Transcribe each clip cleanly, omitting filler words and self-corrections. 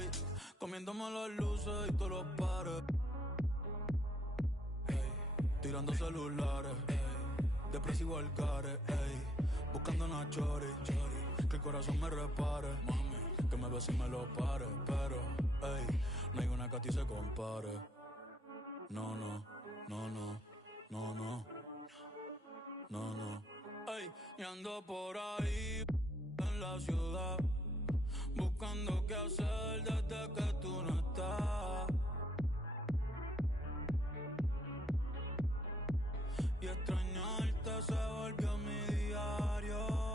Ey, comiéndome las luces y todos los pares. Ey, tirando celulares. Ey, depresivo al care. Ey, buscando una chori. Que el corazón me repare. Mami, que me bese y me lo pare. Pero, ey, no hay una que a ti se compare. No, no, no, no, no, no. No, no. Ey, y ando por ahí en la ciudad, buscando qué hacer desde que tú no estás. Y extrañarte se volvió mi diario.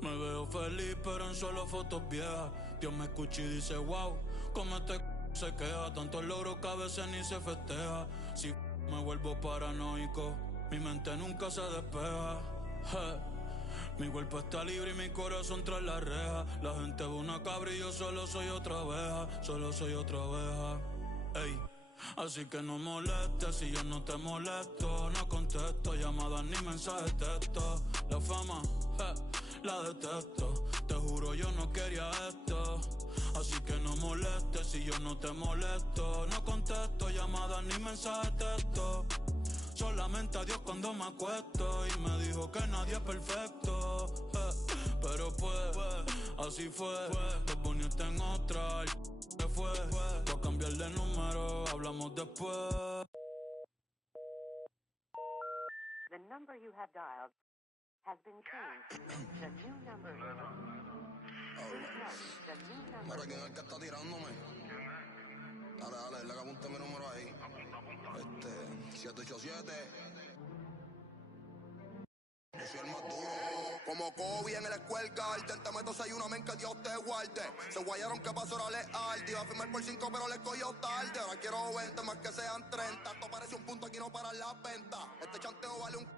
Me veo feliz pero en solo fotos viejas. Dios me escucha y dice wow, como este se queja. Tantos logros que a veces ni se festeja. Si me vuelvo paranoico, mi mente nunca se despeja. Mi cuerpo está libre y mi corazón tras la reja. La gente ve una cabra y yo solo soy otra abeja. Solo soy otra abeja. Ey, así que no molestes si yo no te molesto. No contesto llamadas ni mensajes de texto. La fama, la detesto. Te juro yo no quería esto. Así que no molestes si yo no te molesto. No contesto llamadas ni mensajes de texto. Solamente a Dios cuando me acuesto. Y me dijo que nadie es perfecto. Pero pues, así fue. Te poniste en otra. ¿Qué fue? Voy a cambiar de número. Hablamos después. The number you have dialed has been changed. The new number. Mira, ¿quién es el que está tirándome? Dale, dale, le apunta mi número ahí. 787. Yo soy el más duro. Como Kobe en el Square Garden. Te meto 6-1, men, que Dios te guarde. Se guayaron que pasó ahora leal. Iba a firmar por 5, pero le cogió tarde. Ahora quiero 20, más que sean 30. Esto parece un punto, aquí no paran las ventas. Este chanteo vale un...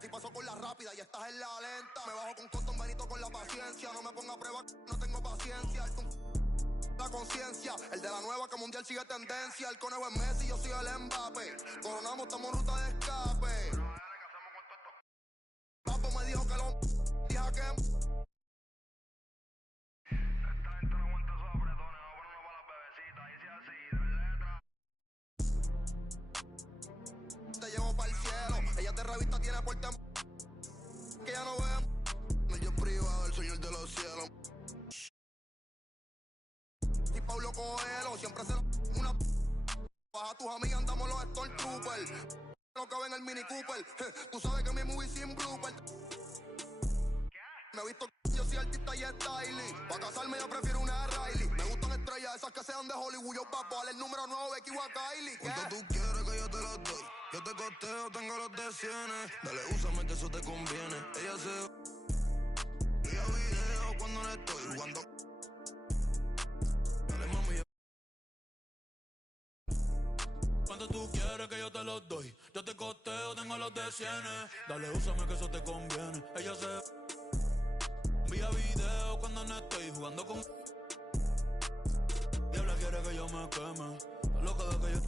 Si paso con la rápida y estás en la lenta. Me bajo con Cotton Benito con la paciencia. No me ponga a prueba, no tengo paciencia. La conciencia, el de la nueva que mundial sigue tendencia. El conejo es Messi, yo soy el Mbappé. Coronamos, estamos en ruta de escape. Papo me dijo que lo dije que... Esta gente no aguanta esos apretones, no ponen uno para las bebecitas. Dice así, de letra. Te llevo para el cielo, ella de revista tiene porte que ya no ve. El yo privado, el señor de los cielos. Y Pablo Coelho, siempre se una... Baja tus amigas, andamos los Stormtroopers. No cabe en el Mini Cooper. Tú sabes que mi movie sin blooper. Me he visto yo soy artista y styling. Pa' casarme yo prefiero una Riley. Me gustan estrellas, esas que sean de Hollywood. Yo papo, dale el número 9, Becky o a Kylie. ¿Cuánto tú quieres que yo te los doy? Yo te costeo, tengo los de cienes. Dale, úsame que eso te conviene. Ella se... Vía video cuando no estoy jugando. Dale, mami. Cuando tú quieres que yo te los doy. Yo te costeo, tengo los de cienes. Dale, úsame que eso te conviene. Ella se... Vía video cuando no estoy jugando con... Diabla quiere que yo me queme. Está loca de que yo...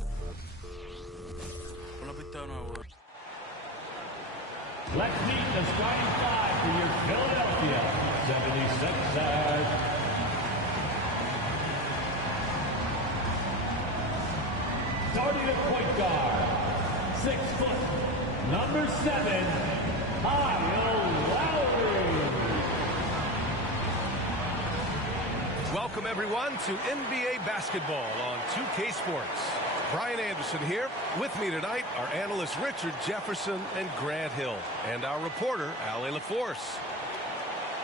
Con la pista de nuevo. Let's meet the starting five for your Philadelphia 76ers. Starting at point guard, 6 foot, number 7, Kyle Lowry. Welcome, everyone, to NBA basketball on 2K Sports. Brian Anderson here. With me tonight are analysts Richard Jefferson and Grant Hill, and our reporter, Allie LaForce.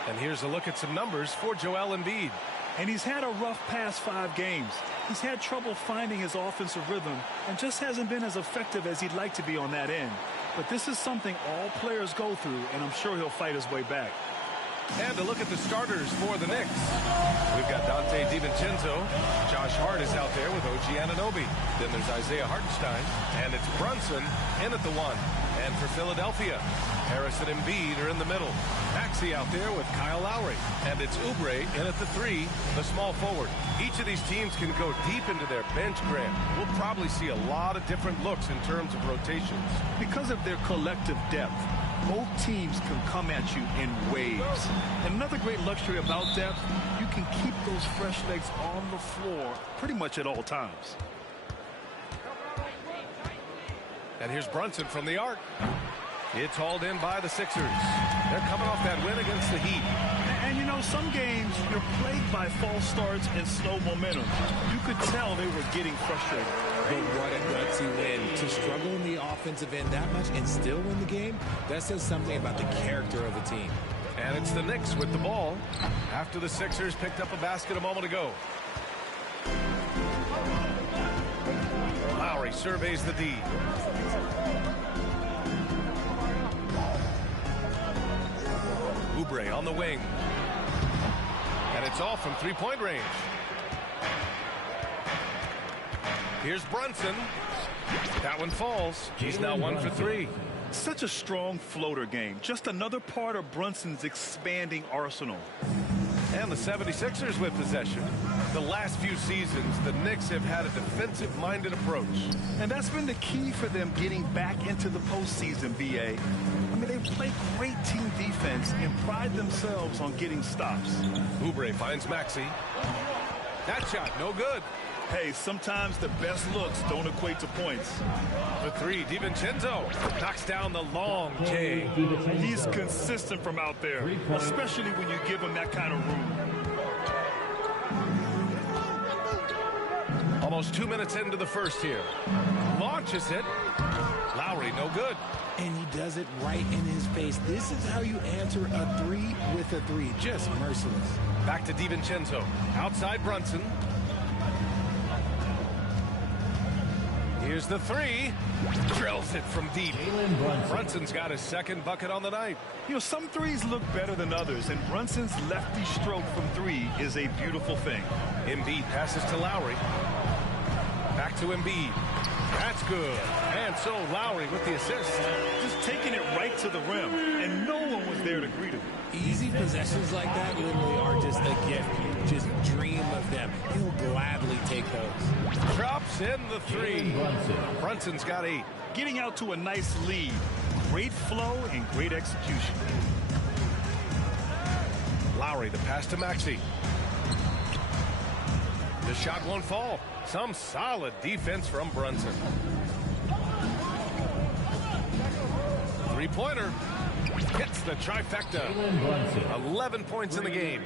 And here's a look at some numbers for Joel Embiid. And he's had a rough past 5 games. He's had trouble finding his offensive rhythm and just hasn't been as effective as he'd like to be on that end. But this is something all players go through, and I'm sure he'll fight his way back. And to look at the starters for the Knicks. We've got Dante DiVincenzo. Josh Hart is out there with OG Anunoby. Then there's Isaiah Hartenstein. And it's Brunson in at the 1. And for Philadelphia, Harris and Embiid are in the middle. Maxey out there with Kyle Lowry. And it's Oubre in at the 3, the small forward. Each of these teams can go deep into their bench, Grant. We'll probably see a lot of different looks in terms of rotations. Because of their collective depth, both teams can come at you in waves. And another great luxury about depth, you can keep those fresh legs on the floor pretty much at all times. And here's Brunson from the arc. It's hauled in by the Sixers. They're coming off that win against the Heat. And you know, some games you're plagued by false starts and slow momentum. You could tell they were getting frustrated. But what a gutsy win. To struggle in the offensive end that much and still win the game, that says something about the character of the team. And it's the Knicks with the ball after the Sixers picked up a basket a moment ago. Lowry surveys the D. Oubre on the wing. And it's off from three-point range. Here's Brunson. That one falls. He's now 1 for 3. Such a strong floater game. Just another part of Brunson's expanding arsenal. And the 76ers with possession. The last few seasons, the Knicks have had a defensive-minded approach. And that's been the key for them getting back into the postseason, B.A. I mean, they play great team defense and pride themselves on getting stops. Oubre finds Maxey. That shot, no good. Hey, sometimes the best looks don't equate to points. The 3, DiVincenzo knocks down the long J. He's consistent from out there, especially when you give him that kind of room. Almost 2 minutes into the first here. Launches it. Lowry, no good. And he does it right in his face. This is how you answer a 3 with a 3. Just merciless. Back to DiVincenzo. Outside Brunson. Here's the 3. Drills it from deep. Brunson's got his second bucket on the night. You know, some threes look better than others, and Brunson's lefty stroke from 3 is a beautiful thing. Embiid passes to Lowry. Back to Embiid. That's good. And so Lowry with the assist. Just taking it right to the rim, and no one was there to greet him. Easy possessions like that literally are just a gift. Just dream of them. He'll gladly take those. Drops in the 3. Brunson's got 8. Getting out to a nice lead. Great flow and great execution. Lowry, the pass to Maxey. The shot won't fall. Some solid defense from Brunson. Three-pointer. Hits the trifecta. 11 points in the game.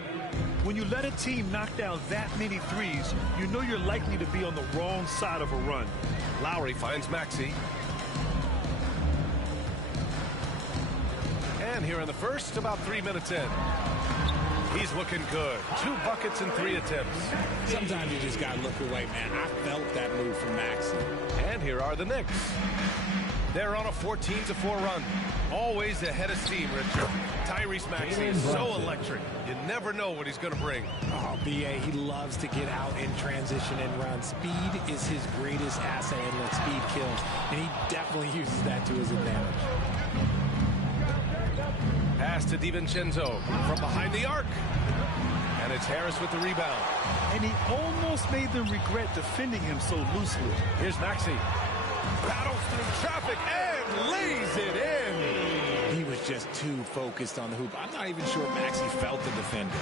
When you let a team knock down that many threes, you know you're likely to be on the wrong side of a run. Lowry finds Maxey. And here in the first, about 3 minutes in. He's looking good. 2 buckets and 3 attempts. Sometimes you just got to look away, man. I felt that move from Maxey. And here are the Knicks. They're on a 14-4 run. Always ahead of steam, Richard. Tyrese Maxey is so electric. You never know what he's going to bring. Oh, B.A., he loves to get out in transition and run. Speed is his greatest asset, and let speed kills. And he definitely uses that to his advantage. Pass to DiVincenzo from behind the arc. And it's Harris with the rebound. And he almost made them regret defending him so loosely. Here's Maxey. Battles through traffic and lays it in. He was just too focused on the hoop. I'm not even sure Maxey felt the defender.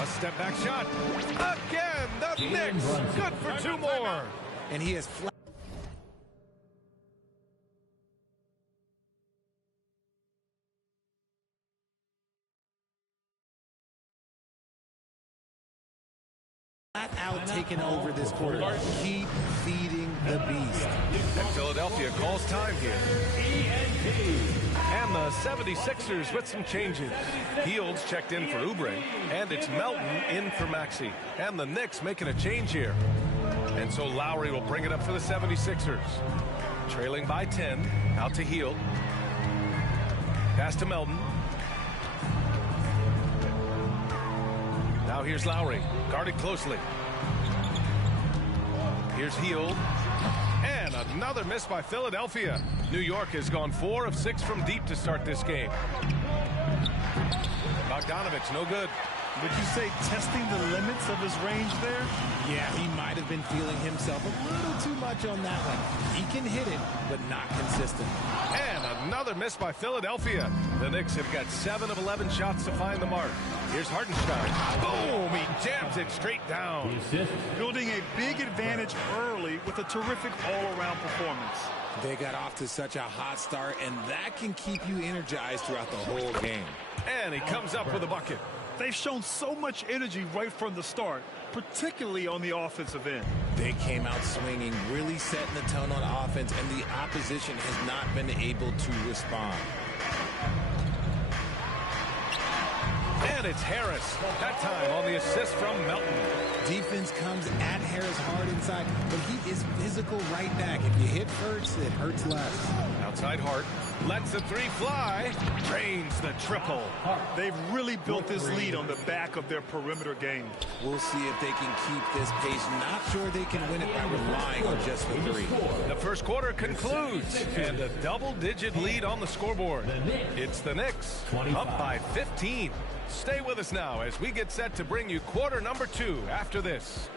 A step back shot. Again, the Knicks. Good for 2 more. And he has flat out taken over this quarter. Keep feeding the beast. And Philadelphia calls time here. And the 76ers with some changes. Fields checked in for Oubre, and it's Melton in for Maxey. And the Knicks making a change here. And so Lowry will bring it up for the 76ers. Trailing by 10, out to Hield. Pass to Melton. Now here's Lowry, guarded closely. Here's Hield. And another miss by Philadelphia. New York has gone 4 of 6 from deep to start this game. Bogdanovich, no good. Would you say testing the limits of his range there? Yeah, he might have been feeling himself a little too much on that one. He can hit it, but not consistent. And another miss by Philadelphia. The Knicks have got 7 of 11 shots to find the mark. Here's Hartenstein. Boom! He jams it straight down. Building a big advantage early with a terrific all-around performance. They got off to such a hot start, and that can keep you energized throughout the whole game. And he comes up with a bucket. They've shown so much energy right from the start, particularly on the offensive end. They came out swinging, really setting the tone on offense, and the opposition has not been able to respond. And it's Harris. That time on the assist from Melton. Defense comes at Harris hard inside, but he is physical right back. If you hit first, it hurts less. Outside Hart. Lets the three fly. Drains the triple. They've really built this lead on the back of their perimeter game. We'll see if they can keep this pace. Not sure they can win it by relying on just the three. The first quarter concludes, and a double-digit lead on the scoreboard. It's the Knicks, up by 15. Stay with us now as we get set to bring you quarter number 2 after this.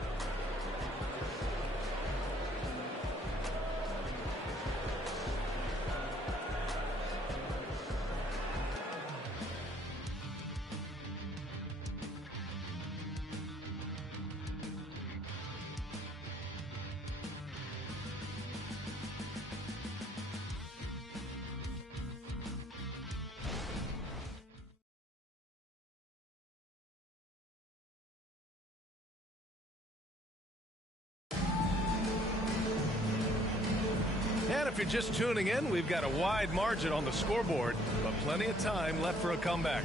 And if you're just tuning in, we've got a wide margin on the scoreboard, but plenty of time left for a comeback.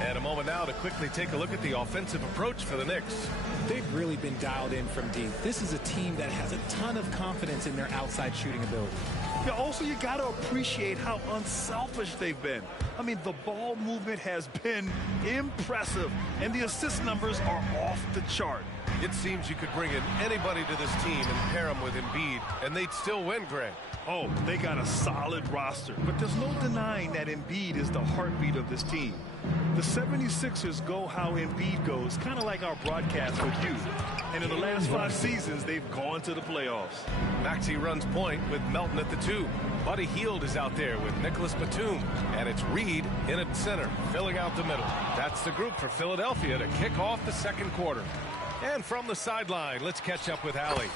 And a moment now to quickly take a look at the offensive approach for the Knicks. They've really been dialed in from deep. This is a team that has a ton of confidence in their outside shooting ability. Yeah, also, you got to appreciate how unselfish they've been. I mean, the ball movement has been impressive, and the assist numbers are off the chart. It seems you could bring in anybody to this team and pair them with Embiid, and they'd still win, Greg. Oh, they got a solid roster, but there's no denying that Embiid is the heartbeat of this team. The 76ers go how Embiid goes, kind of like our broadcast with you. And in the last 5 seasons, they've gone to the playoffs. Maxey runs point with Melton at the 2. Buddy Hield is out there with Nicholas Batum. And it's Reed in at center, filling out the middle. That's the group for Philadelphia to kick off the second quarter. And from the sideline, let's catch up with Allie.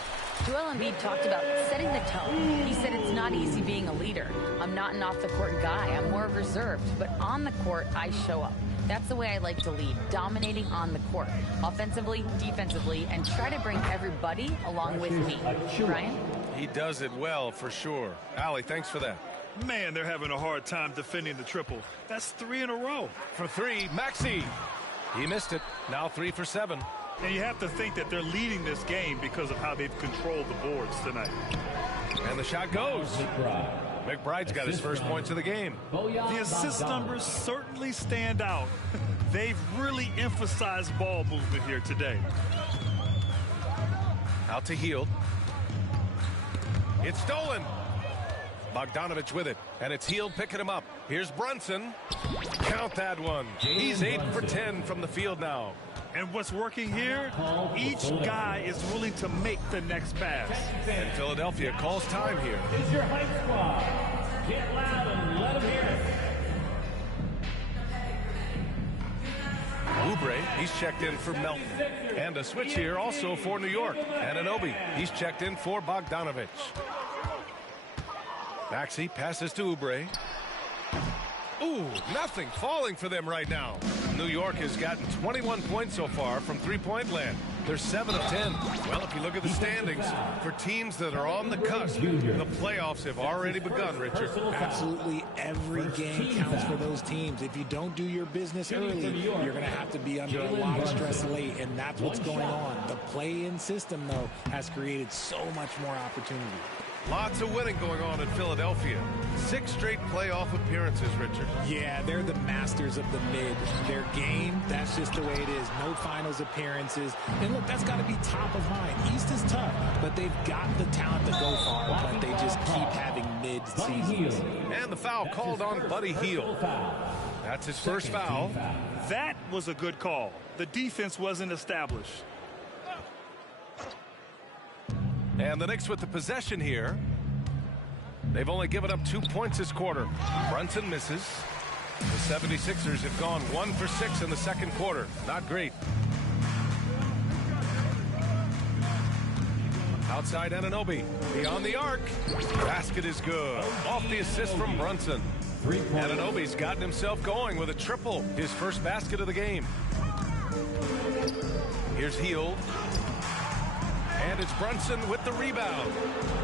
Joel Embiid talked about setting the tone. He said it's not easy being a leader. I'm not an off-the-court guy. I'm more reserved. But on the court, I show up. That's the way I like to lead, dominating on the court, offensively, defensively, and try to bring everybody along with me. Brian? He does it well, for sure. Allie, thanks for that. Man, they're having a hard time defending the triple. That's 3 in a row. For 3, Maxey. He missed it. Now 3 for 7. And you have to think that they're leading this game because of how they've controlled the boards tonight. And the shot goes. McBride's got his first points of the game. The assist numbers certainly stand out. They've really emphasized ball movement here today. Out to Hield. It's stolen. Bogdanovich with it, and it's Hield picking him up. Here's Brunson. Count that one. He's 8 for 10 from the field now. And what's working here, each guy is willing to make the next pass. And Philadelphia calls time here. It's your hype squad. Get loud and let them hear it. Oubre, he's checked in for Melton. And a switch here also for New York. Anunoby, he's checked in for Bogdanovich. Maxey passes to Oubre. Ooh, nothing falling for them right now. New York has gotten 21 points so far from three-point land. They're 7 of 10. Well, if you look at the standings, for teams that are on the cusp, the playoffs have already begun, Richard. Absolutely every game counts for those teams. If you don't do your business early, you're going to have to be under a lot of stress late, and that's what's going on. The play-in system, though, has created so much more opportunity. Lots of winning going on in Philadelphia. 6 straight playoff appearances, Richard. Yeah, they're the masters of the mid. Their game, that's just the way it is. No finals appearances. And look, that's got to be top of mind. East is tough, but they've got the talent to go far, but they just keep having mid-seasons. And the foul called on Buddy Hield. That's his first foul. That was a good call. The defense wasn't established. And the Knicks with the possession here. They've only given up 2 points this quarter. Brunson misses. The 76ers have gone 1 for 6 in the second quarter. Not great. Outside Anunoby. Beyond the arc. Basket is good. Off the assist from Brunson. Anunoby's gotten himself going with a triple. His first basket of the game. Here's Hield. And it's Brunson with the rebound.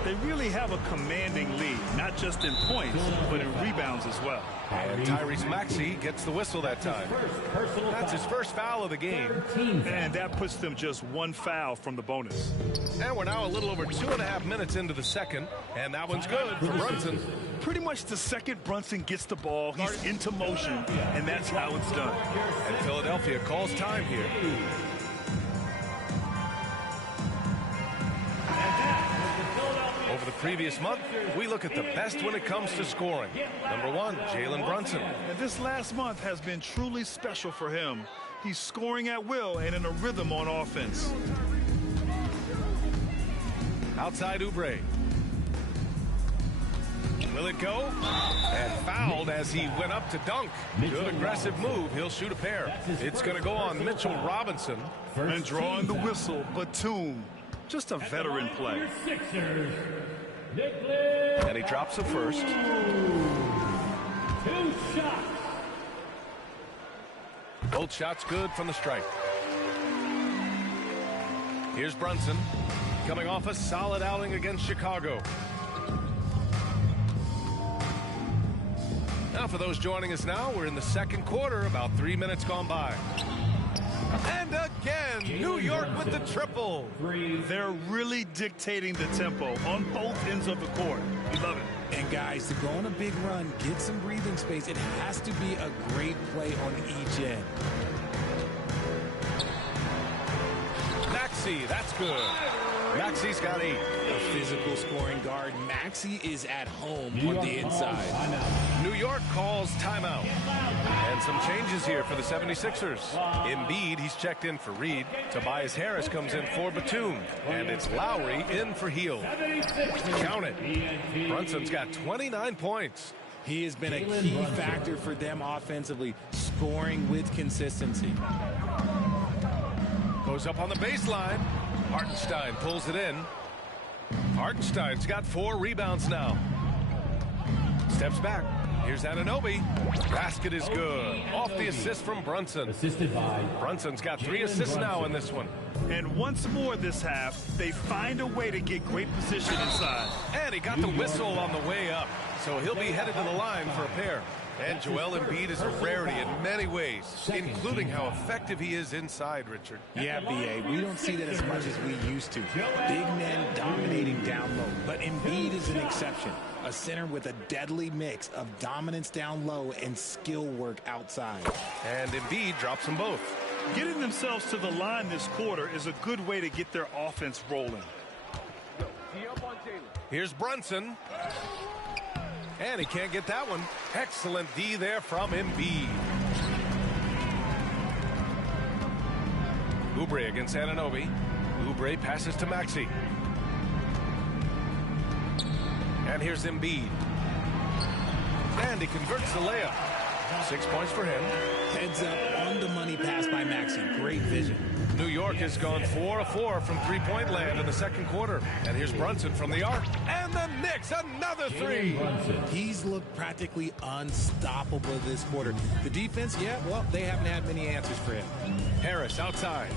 They really have a commanding lead, not just in points, but in rebounds as well. And Tyrese Maxey gets the whistle that time. That's his first foul of the game. And that puts them just 1 foul from the bonus. And we're now a little over 2.5 minutes into the second. And that one's good for Brunson. Pretty much the second Brunson gets the ball, he's into motion, and that's how it's done. And Philadelphia calls time here. Over the previous month, we look at the best when it comes to scoring. Number 1, Jalen Brunson. And this last month has been truly special for him. He's scoring at will and in a rhythm on offense. Outside Oubre. Will it go? And fouled as he went up to dunk. Good aggressive move. He'll shoot a pair. It's going to go on Mitchell Robinson. And drawing the whistle, Batum. Just a veteran play. And he drops the first. 2 shots. Both shots good from the stripe. Here's Brunson coming off a solid outing against Chicago. Now for those joining us now, we're in the second quarter, about 3 minutes gone by. And again, New York with the triple. They're really dictating the tempo on both ends of the court. We love it. And guys, to go on a big run, get some breathing space, it has to be a great play on each end. Maxey, that's good. Maxey's got 8. A physical scoring guard. Maxey is at home on the inside. New York calls timeout. And some changes here for the 76ers. Embiid, he's checked in for Reed. Tobias Harris comes in for Batum. And it's Lowry in for Hield. Count it. Brunson's got 29 points. He has been a key factor for them offensively, scoring with consistency. Goes up on the baseline. Hartenstein pulls it in. Hartenstein's got 4 rebounds now. Steps back. Here's Anunoby. Basket is good. Off the assist from Brunson. Assisted by Brunson's got 3 assists now in this one. And once more this half, they find a way to get great position inside. And he got the whistle on the way up. So he'll be headed to the line for a pair. And Joel Embiid is a rarity in many ways, including how effective he is inside, Richard. Yeah, B.A., we don't see that as much as we used to. Big men dominating down low, but Embiid is an exception. A center with a deadly mix of dominance down low and skill work outside. And Embiid drops them both. Getting themselves to the line this quarter is a good way to get their offense rolling. Here's Brunson. And he can't get that one. Excellent D there from Embiid. Oubre against Anunoby. Oubre passes to Maxey. And here's Embiid. And he converts the layup. 6 points for him. Heads up, on the money pass by Maxey. Great vision. New York has gone 4 of 4 from three-point land in the second quarter. And here's Brunson from the arc. And the Knicks, another 3. He's looked practically unstoppable this quarter. The defense, yeah, well, they haven't had many answers for him. Harris outside.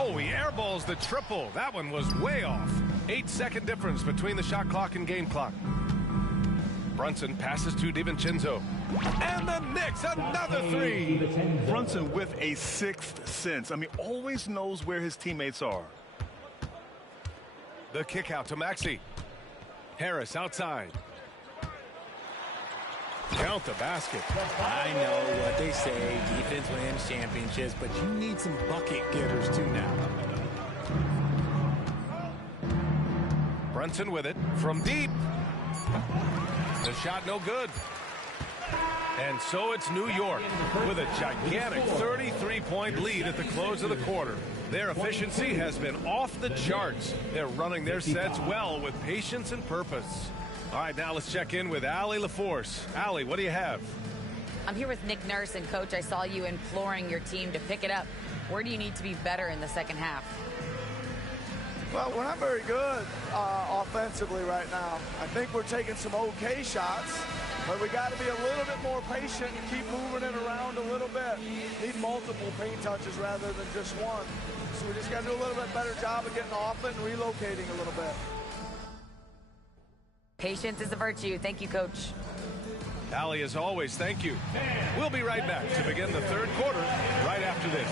Oh, he airballs the triple. That one was way off. 8-second difference between the shot clock and game clock. Brunson passes to DiVincenzo. And the Knicks, another three. Brunson with a sixth sense. I mean, always knows where his teammates are. The kick out to Maxey. Harris outside. Count the basket. I know what they say, defense wins championships, but you need some bucket getters too now. Brunson with it from deep. The shot no good. And so it's New York with a gigantic 33-point lead at the close of the quarter. Their efficiency has been off the charts. They're running their sets well with patience and purpose. All right, now let's check in with Allie LaForce. Allie, what do you have? I'm here with Nick Nurse, and Coach, I saw you imploring your team to pick it up. Where do you need to be better in the second half? Well, we're not very good offensively right now. I think we're taking some okay shots, but we got to be a little bit more patient and keep moving it around a little bit. Need multiple paint touches rather than just one. So we just got to do a little bit better job of getting off it and relocating a little bit. Patience is a virtue. Thank you, Coach. Allie, as always, thank you. We'll be right back to begin the third quarter right after this.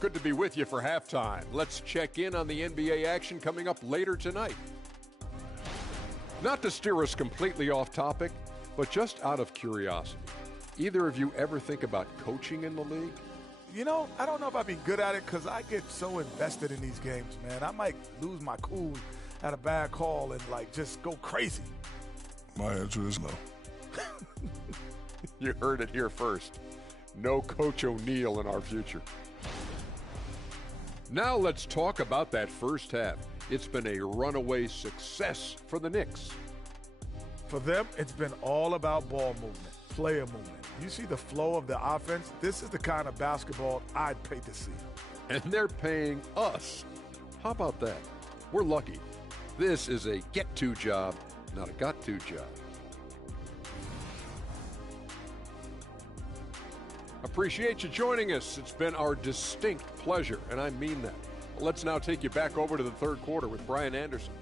Good to be with you for halftime. Let's check in on the NBA action coming up later tonight. Not to steer us completely off topic, but just out of curiosity, either of you ever think about coaching in the league? You know, I don't know if I'd be good at it because I get so invested in these games, man. I might lose my cool at a bad call and, like, just go crazy. My answer is no. You heard it here first. No Coach O'Neal in our future. Now let's talk about that first half. It's been a runaway success for the Knicks. For them, it's been all about ball movement, player movement. You see the flow of the offense? This is the kind of basketball I'd pay to see. And they're paying us. How about that? We're lucky. This is a get-to job, not a got-to job. Appreciate you joining us. It's been our distinct pleasure, and I mean that. Let's now take you back over to the third quarter with Brian Anderson.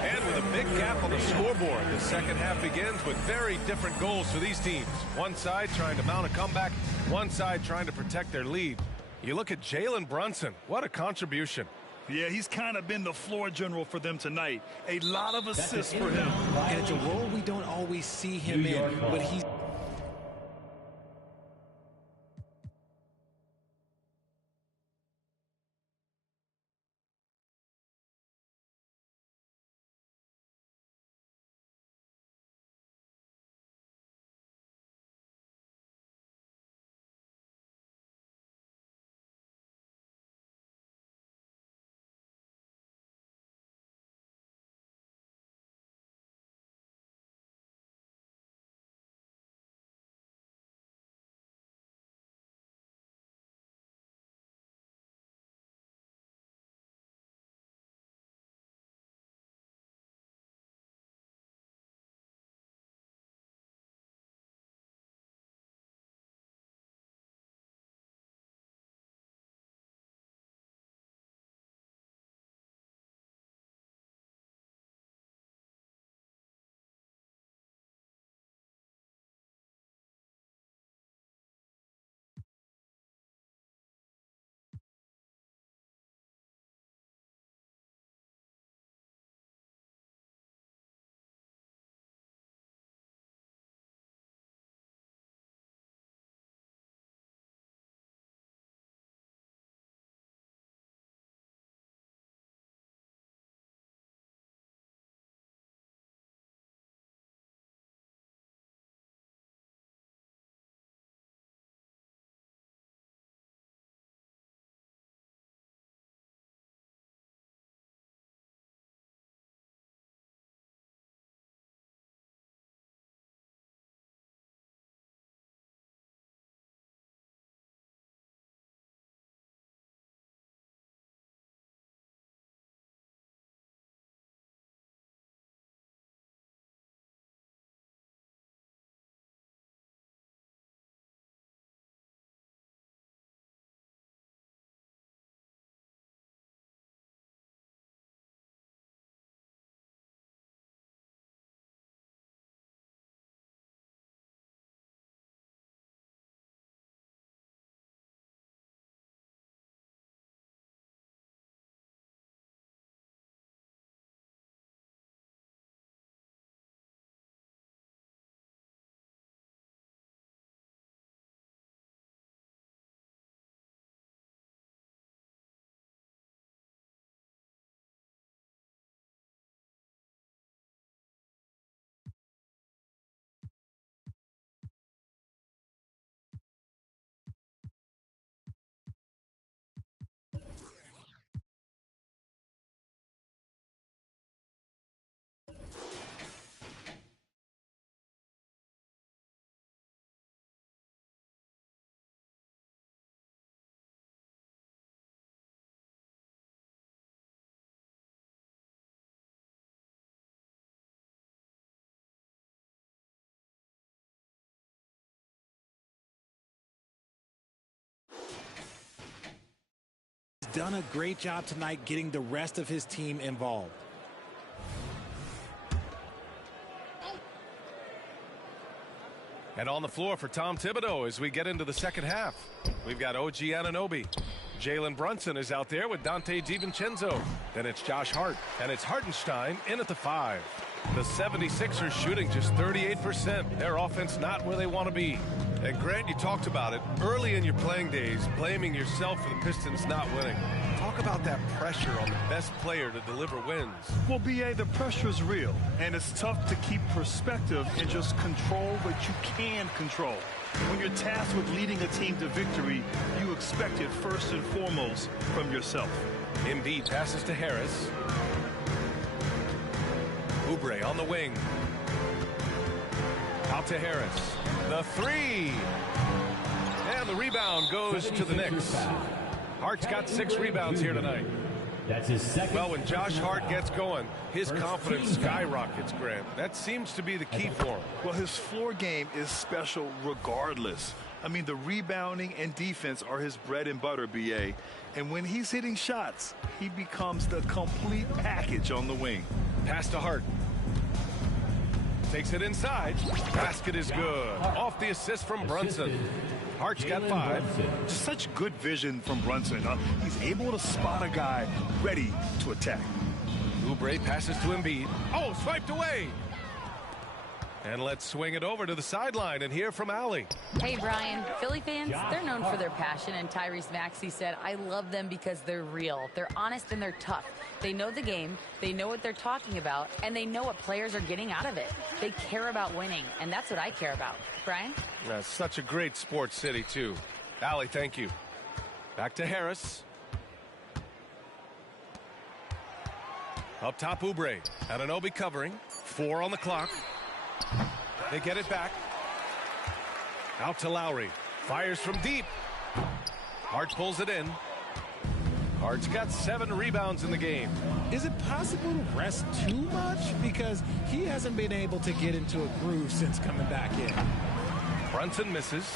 And with a big gap on the scoreboard. The second half begins with very different goals for these teams. One side trying to mount a comeback, one side trying to protect their lead. You look at Jalen Brunson. What a contribution. Yeah, he's kind of been the floor general for them tonight. A lot of assists for him. And it's a role we don't always see him in, but he's... done a great job tonight getting the rest of his team involved. And on the floor for Tom Thibodeau as we get into the second half, we've got OG Anunoby. Jalen Brunson is out there with Dante DiVincenzo. Then it's Josh Hart, and it's Hartenstein in at the 5. The 76ers shooting just 38%. Their offense not where they want to be. And Grant, you talked about it early in your playing days, blaming yourself for the Pistons not winning. Talk about that pressure on the best player to deliver wins. Well, B.A., the pressure is real, and it's tough to keep perspective and just control what you can control. When you're tasked with leading a team to victory, you expect it first and foremost from yourself. Embiid passes to Harris. Oubre on the wing. Out to Harris. The 3. And the rebound goes to the Knicks. Hart's got 6 rebounds here tonight. That's his second. Well, when Josh Hart gets going, his confidence skyrockets, Grant. That seems to be the key for him. Well, his floor game is special regardless. I mean, the rebounding and defense are his bread and butter, B.A. And when he's hitting shots, he becomes the complete package on the wing. Pass to Hart. Takes it inside. Basket is good. Off the assist from Brunson. Hart's got 5. Just such good vision from Brunson. He's able to spot a guy ready to attack. Oubre passes to Embiid. Oh, swiped away. And let's swing it over to the sideline and hear from Allie. Hey, Brian. Philly fans, they're known for their passion, and Tyrese Maxey said, I love them because they're real. They're honest and they're tough. They know the game, they know what they're talking about, and they know what players are getting out of it. They care about winning, and that's what I care about. Brian? That's such a great sports city, too. Allie, thank you. Back to Harris. Up top, Oubre. Anunoby covering. 4 on the clock. They get it back. Out to Lowry. Fires from deep. Hart pulls it in. Hart's got 7 rebounds in the game. Is it possible to rest too much? Because he hasn't been able to get into a groove since coming back in. Brunson misses.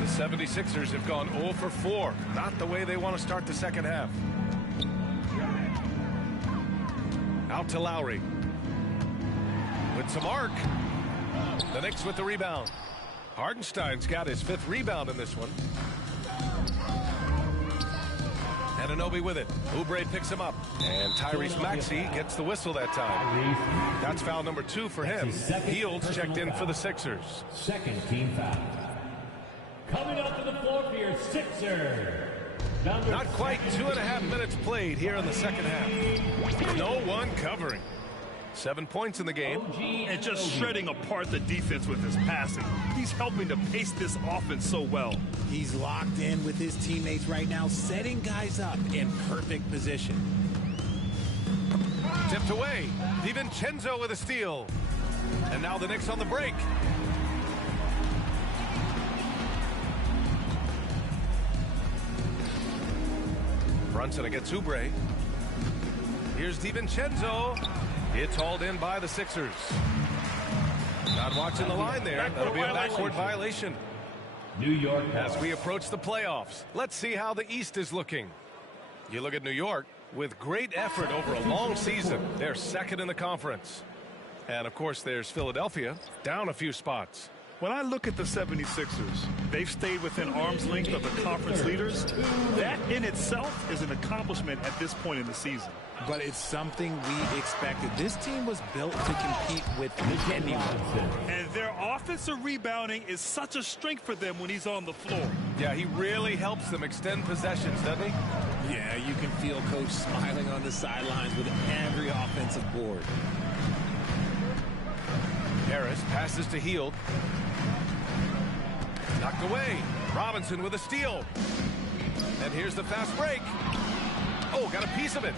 The 76ers have gone 0 for 4. Not the way they want to start the second half. Out to Lowry. With some arc. The Knicks with the rebound. Hartenstein's got his 5th rebound in this one. Anunoby with it. Oubre picks him up. And Tyrese Maxey gets the whistle that time. That's foul number 2 for him. Hield's checked in for the Sixers. Second team foul. Coming up to the floor for your Sixers. Not quite 2.5 minutes played here in the second half. No one covering. 7 points in the game. And just shredding apart the defense with his passing. He's helping to pace this offense so well. He's locked in with his teammates right now, setting guys up in perfect position. Tipped away. DiVincenzo with a steal. And now the Knicks on the break. Brunson against Oubre. Here's DiVincenzo. It's hauled in by the Sixers. Not watching the line there. That'll be a backcourt violation. New York as we approach the playoffs. Let's see how the East is looking. You look at New York with great effort over a long season. They're second in the conference. And of course there's Philadelphia, down a few spots. When I look at the 76ers, they've stayed within arm's length of the conference leaders. That in itself is an accomplishment at this point in the season. But it's something we expected. This team was built to compete with anyone. And their offensive rebounding is such a strength for them when he's on the floor. Yeah, he really helps them extend possessions, doesn't he? Yeah, you can feel Coach smiling on the sidelines with every offensive board. Harris passes to Hield. Knocked away. Robinson with a steal. And here's the fast break. Oh, got a piece of it.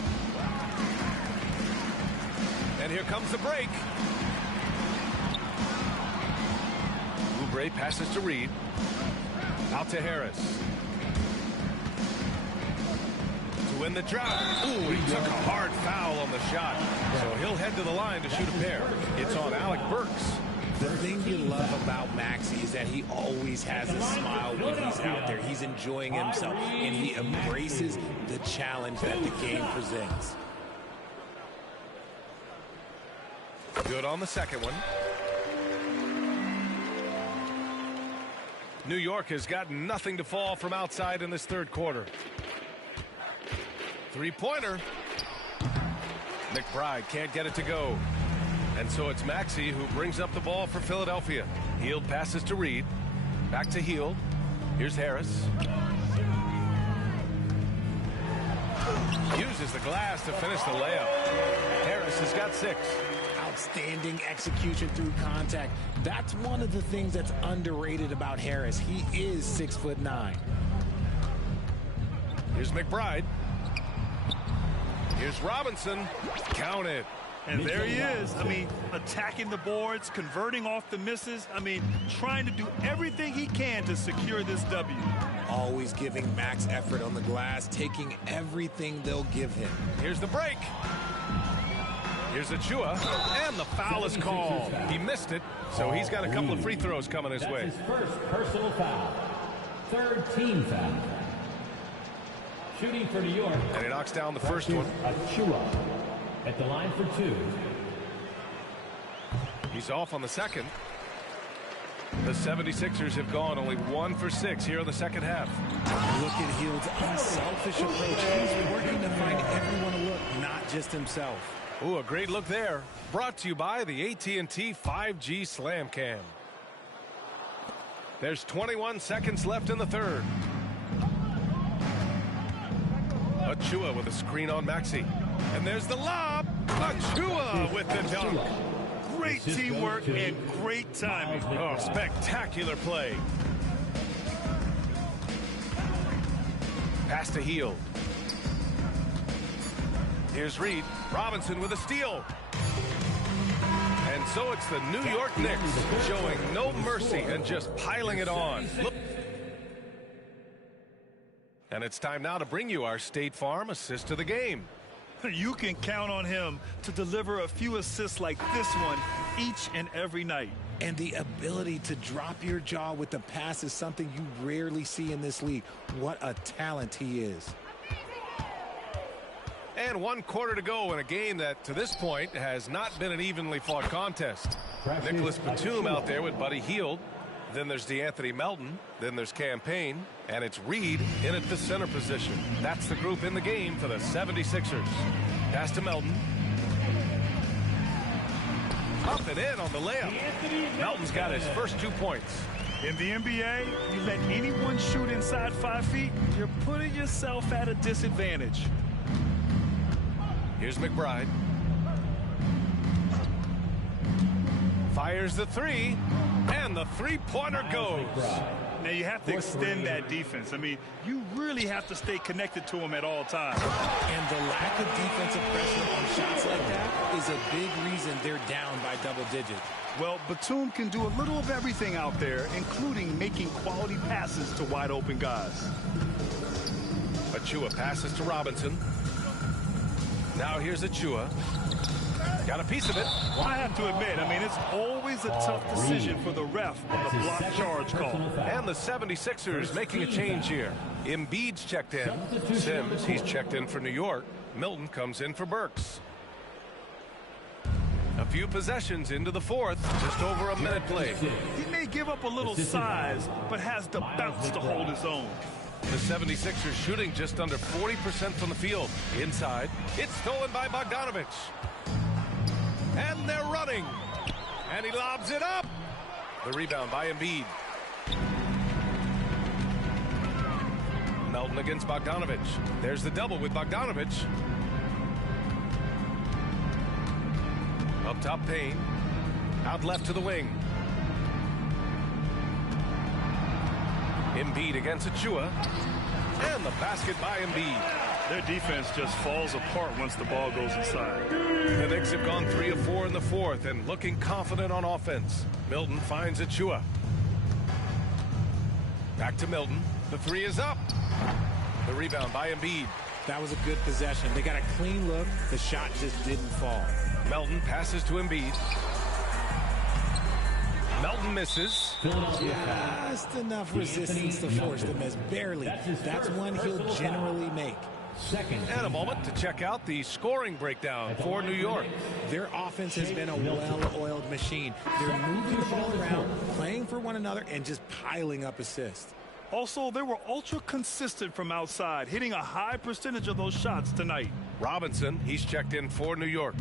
And here comes the break. Oubre passes to Reed. Out to Harris. To win the drought. Ooh, he took a hard foul on the shot. So he'll head to the line to shoot a pair. It's on Alec Burks. The thing you love about Maxey is that he always has a smile when he's out there. He's enjoying himself, and he embraces the challenge that the game presents. Good on the second one. New York has got nothing to fall from outside in this third quarter. Three-pointer. McBride can't get it to go. And so it's Maxey who brings up the ball for Philadelphia. Hield passes to Reed. Back to Hield. Here's Harris. Uses the glass to finish the layup. Harris has got 6. Outstanding execution through contact. That's one of the things that's underrated about Harris. He is 6'9". Here's McBride. Here's Robinson. Count it. And there he is. I mean, attacking the boards, converting off the misses. I mean, trying to do everything he can to secure this W. Always giving max effort on the glass, taking everything they'll give him. Here's the break. Here's Achua, and the foul is called. He missed it, so he's got a couple of free throws coming his way. That's his first personal foul. Third team foul. Shooting for New York. And he knocks down the first one. Achua at the line for 2. He's off on the second. The 76ers have gone only 1 for 6 here in the second half. Look at Hield's unselfish approach. He's working to find everyone a look, not just himself. Ooh, a great look there. Brought to you by the AT&T 5G Slam Cam. There's 21 seconds left in the third. Achua with a screen on Maxey. And there's the lob. Achua with the dunk. Great teamwork and great timing. Oh, spectacular play. Pass to Hield. Here's Reed. Robinson with a steal. And so it's the New York Knicks showing no mercy and just piling it on. Look. And it's time now to bring you our State Farm assist of the game. You can count on him to deliver a few assists like this one each and every night. And the ability to drop your jaw with the pass is something you rarely see in this league. What a talent he is. And 1 quarter to go in a game that, to this point, has not been an evenly fought contest. Nicholas Batum out there with Buddy Hield. Then there's DeAnthony Melton. Then there's Campaign. And it's Reed in at the center position. That's the group in the game for the 76ers. Pass to Melton. Up and in on the layup. Melton's got his first 2 points. In the NBA, you let anyone shoot inside 5 feet, you're putting yourself at a disadvantage. Here's McBride. Fires the three, and the three-pointer goes. Now you have to extend that defense. I mean, you really have to stay connected to him at all times. And the lack of defensive pressure on shots like that is a big reason they're down by double digits. Well, Batum can do a little of everything out there, including making quality passes to wide open guys. Achua passes to Robinson. Now here's Achua. Got a piece of it. Well, I have to admit, I mean, it's always a tough decision for the ref on the block charge call. And the 76ers making a change here. Embiid's checked in. Sims, he's checked in for New York. Milton comes in for Burks. A few possessions into the fourth. Just over a minute played. He may give up a little size, but has the bounce to hold his own. The 76ers shooting just under 40% from the field. Inside, it's stolen by Bogdanovich. And they're running. And he lobs it up. The rebound by Embiid. Melton against Bogdanovich. There's the double with Bogdanovich. Up top, Payne. Out left to the wing. Embiid against Achua. And the basket by Embiid. Their defense just falls apart once the ball goes inside. The Knicks have gone 3 of 4 in the fourth and looking confident on offense. Milton finds Achua. Back to Milton. The three is up. The rebound by Embiid. That was a good possession. They got a clean look. The shot just didn't fall. Melton passes to Embiid. Melton misses. Just enough resistance to force the miss. Barely. That's one he'll generally make. And a moment to check out the scoring breakdown for New York. Their offense has been a well-oiled machine. They're moving the ball around, playing for one another, and just piling up assists. Also, they were ultra consistent from outside, hitting a high percentage of those shots tonight. Robinson, he's checked in for New York.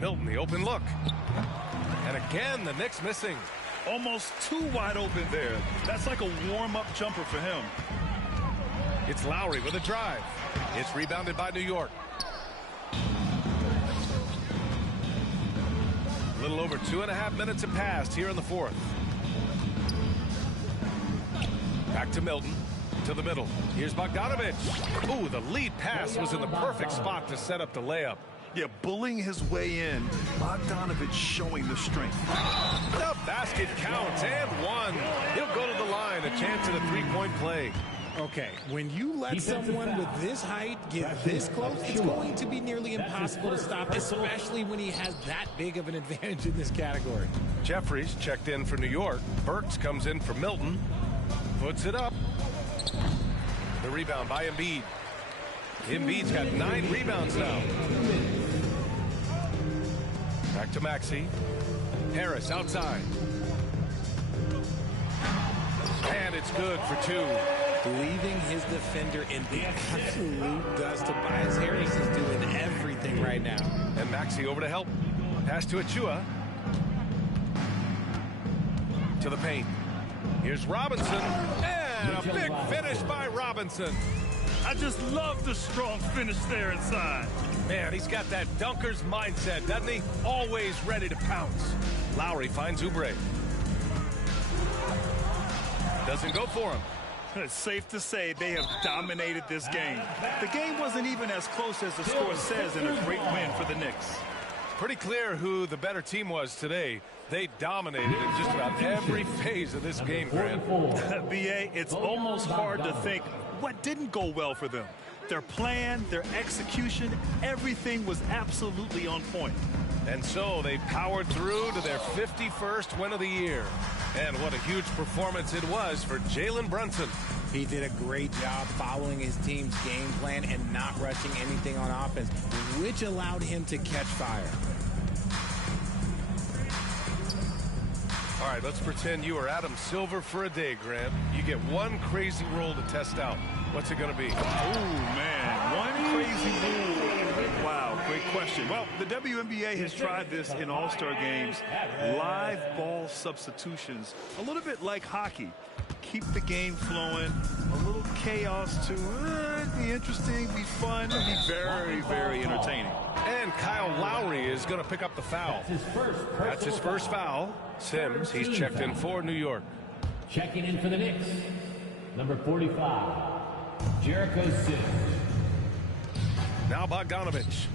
Milton, the open look. And again, the Knicks missing. Almost too wide open there. That's like a warm-up jumper for him. It's Lowry with a drive. It's rebounded by New York. A little over 2.5 minutes have passed here in the fourth. Back to Milton. To the middle. Here's Bogdanovich. Ooh, the lead pass was in the perfect spot to set up the layup. Yeah, bullying his way in. Bogdanovich showing the strength. The basket counts and one. He'll go to the line. A chance at a three-point play. Okay, when you let someone with this height get this close, it's going to be nearly impossible to stop, especially when he has that big of an advantage in this category. Jeffries checked in for New York. Burks comes in for Milton. Puts it up. The rebound by Embiid. Embiid's got 9 rebounds now. Back to Maxey. Harris outside. And it's good for 2. Leaving his defender in the absolute dust. Tobias Harris is doing everything right now. And Maxey over to help. Pass to Achua. To the paint. Here's Robinson. And a big finish by Robinson. I just love the strong finish there inside. Man, he's got that dunker's mindset, doesn't he? Always ready to pounce. Lowry finds Oubre. Doesn't go for him. It's safe to say they have dominated this game. The game wasn't even as close as the score says in a great win for the Knicks. Pretty clear who the better team was today. They dominated in just about every phase of this game, Grant. B.A., it's almost hard to think what didn't go well for them. Their plan, their execution, everything was absolutely on point. And so they powered through to their 51st win of the year. And what a huge performance it was for Jalen Brunson. He did a great job following his team's game plan and not rushing anything on offense, which allowed him to catch fire. All right, let's pretend you are Adam Silver for a day, Grant. You get one crazy rule to test out. What's it going to be? Oh, man, one crazy rule. Wow, great question. Well, the WNBA has tried this in All-Star games. Live ball substitutions, a little bit like hockey. Keep the game flowing, a little chaos too. It'd be interesting, be fun, it'd be very, very entertaining. And Kyle Lowry is going to pick up the foul. That's his first foul. Sims, he's checked in for New York. Checking in for the Knicks, number 45, Jericho Sims. Now Bogdanovich.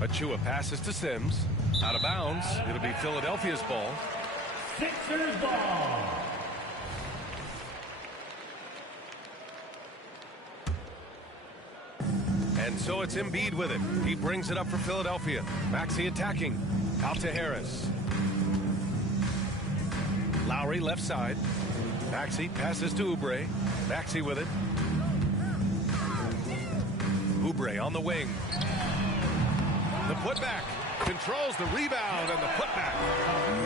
Achua passes to Sims. Out of bounds. It'll be Philadelphia's ball. Sixers ball. And so it's Embiid with it. He brings it up for Philadelphia. Maxey attacking. Out to Harris. Lowry left side. Maxey passes to Oubre. Maxey with it. Oubre on the wing. The putback. Controls the rebound and the putback.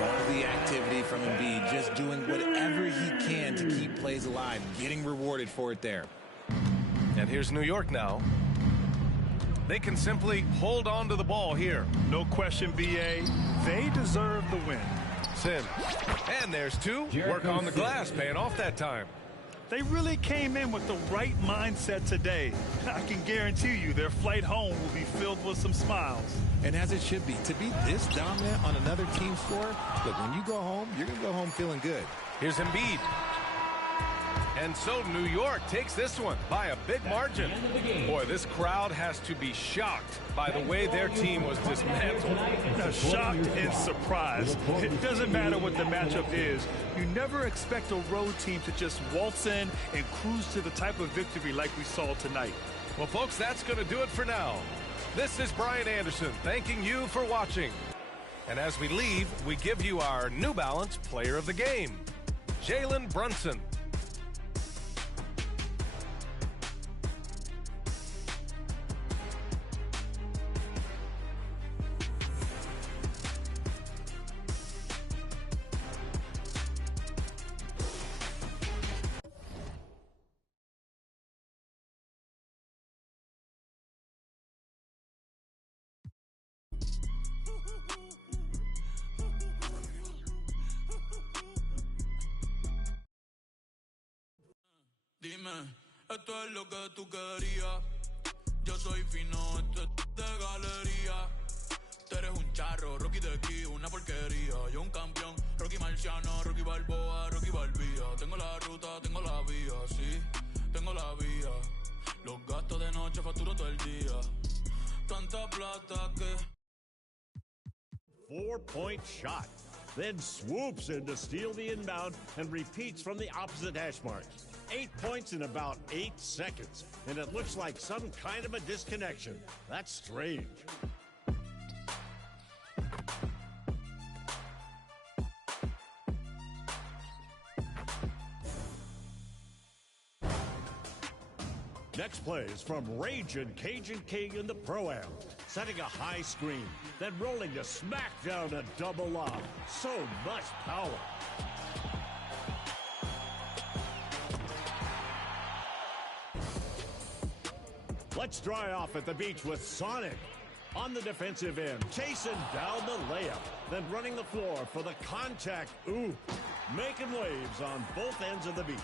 Love the activity from Embiid. Just doing whatever he can to keep plays alive. Getting rewarded for it there. And here's New York now. They can simply hold on to the ball here. No question, B.A. They deserve the win. Sims. And there's 2. Work on the glass, paying off that time. They really came in with the right mindset today. I can guarantee you their flight home will be filled with some smiles. And as it should be. To be this dominant on another team's floor, look, when you go home, you're going to go home feeling good. Here's Embiid. And so New York takes this one by a big margin. Boy, this crowd has to be shocked by the way their team was dismantled. Shocked and surprised. It doesn't matter what the matchup is. You never expect a road team to just waltz in and cruise to the type of victory like we saw tonight. Well, folks, that's going to do it for now. This is Brian Anderson thanking you for watching. And as we leave, we give you our New Balance Player of the Game, Jalen Brunson. Dime, esto es lo que tú querías. Yo soy fino, esto es de galería. Tú eres un charro, Rocky de aquí, una porquería. Yo un campeón, Rocky Marciano, Rocky Balboa, Rocky Balbía. Tengo la ruta, tengo la vía, sí, tengo la vía. Los gastos de noche facturo todo el día. Tanta plata que... 4-point shot. Then swoops in to steal the inbound and repeats from the opposite hash mark. 8 points in about 8 seconds. And it looks like some kind of a disconnection. That's strange. Next plays from Ragin' Cajun King in the Pro-Am. Setting a high screen, then rolling to smack down a double lob. So much power. Let's dry off at the beach with Sonic. On the defensive end, chasing down the layup, then running the floor for the contact. Ooh, making waves on both ends of the beach.